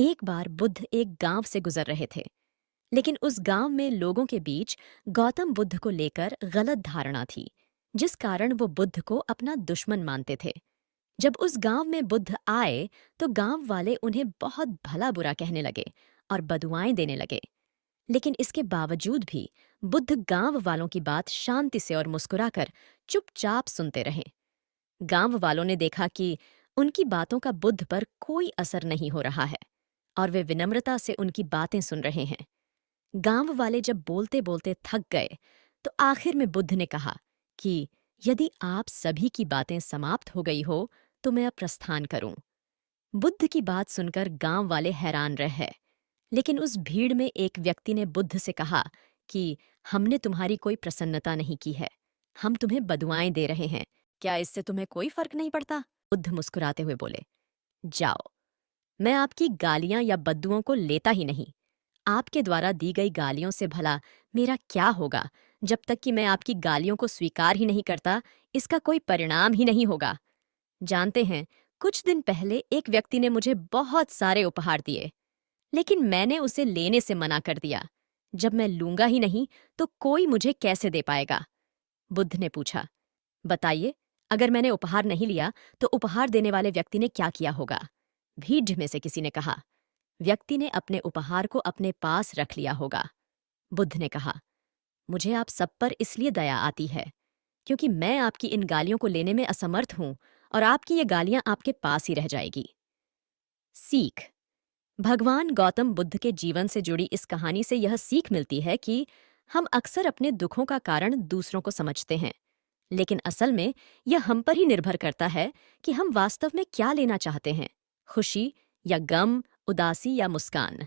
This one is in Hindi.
एक बार बुद्ध एक गांव से गुजर रहे थे। लेकिन उस गांव में लोगों के बीच गौतम बुद्ध को लेकर गलत धारणा थी, जिस कारण वो बुद्ध को अपना दुश्मन मानते थे। जब उस गांव में बुद्ध आए तो गांव वाले उन्हें बहुत भला बुरा कहने लगे और बदुआएं देने लगे। लेकिन इसके बावजूद भी बुद्ध गांव वालों की बात शांति से और मुस्कुराकर चुपचाप सुनते रहे। गांव वालों ने देखा कि उनकी बातों का बुद्ध पर कोई असर नहीं हो रहा है और वे विनम्रता से उनकी बातें सुन रहे हैं। गांव वाले जब बोलते बोलते थक गए तो आखिर में बुद्ध ने कहा कि यदि आप सभी की बातें समाप्त हो गई हो तो मैं अब प्रस्थान करूं। बुद्ध की बात सुनकर गांव वाले हैरान रह गए। लेकिन उस भीड़ में एक व्यक्ति ने बुद्ध से कहा कि हमने तुम्हारी कोई प्रसन्नता नहीं की है, हम तुम्हें बदुआएं दे रहे हैं, क्या इससे तुम्हें कोई फर्क नहीं पड़ता? बुद्ध मुस्कुराते हुए बोले, जाओ, मैं आपकी गालियां या बद्दुओं को लेता ही नहीं। आपके द्वारा दी गई गालियों से भला मेरा क्या होगा? जब तक कि मैं आपकी गालियों को स्वीकार ही नहीं करता, इसका कोई परिणाम ही नहीं होगा। जानते हैं, कुछ दिन पहले एक व्यक्ति ने मुझे बहुत सारे उपहार दिए, लेकिन मैंने उसे लेने से मना कर दिया। जब मैं लूंगा ही नहीं तो कोई मुझे कैसे दे पाएगा? बुद्ध ने पूछा, बताइए, अगर मैंने उपहार नहीं लिया तो उपहार देने वाले व्यक्ति ने क्या किया होगा? भीड़ में से किसी ने कहा, व्यक्ति ने अपने उपहार को अपने पास रख लिया होगा। बुद्ध ने कहा, मुझे आप सब पर इसलिए दया आती है क्योंकि मैं आपकी इन गालियों को लेने में असमर्थ हूं और आपकी ये गालियां आपके पास ही रह जाएगी। सीख। भगवान गौतम बुद्ध के जीवन से जुड़ी इस कहानी से यह सीख मिलती है कि हम अक्सर अपने दुखों का कारण दूसरों को समझते हैं, लेकिन असल में यह हम पर ही निर्भर करता है कि हम वास्तव में क्या लेना चाहते हैं, खुशी या गम, उदासी या मुस्कान।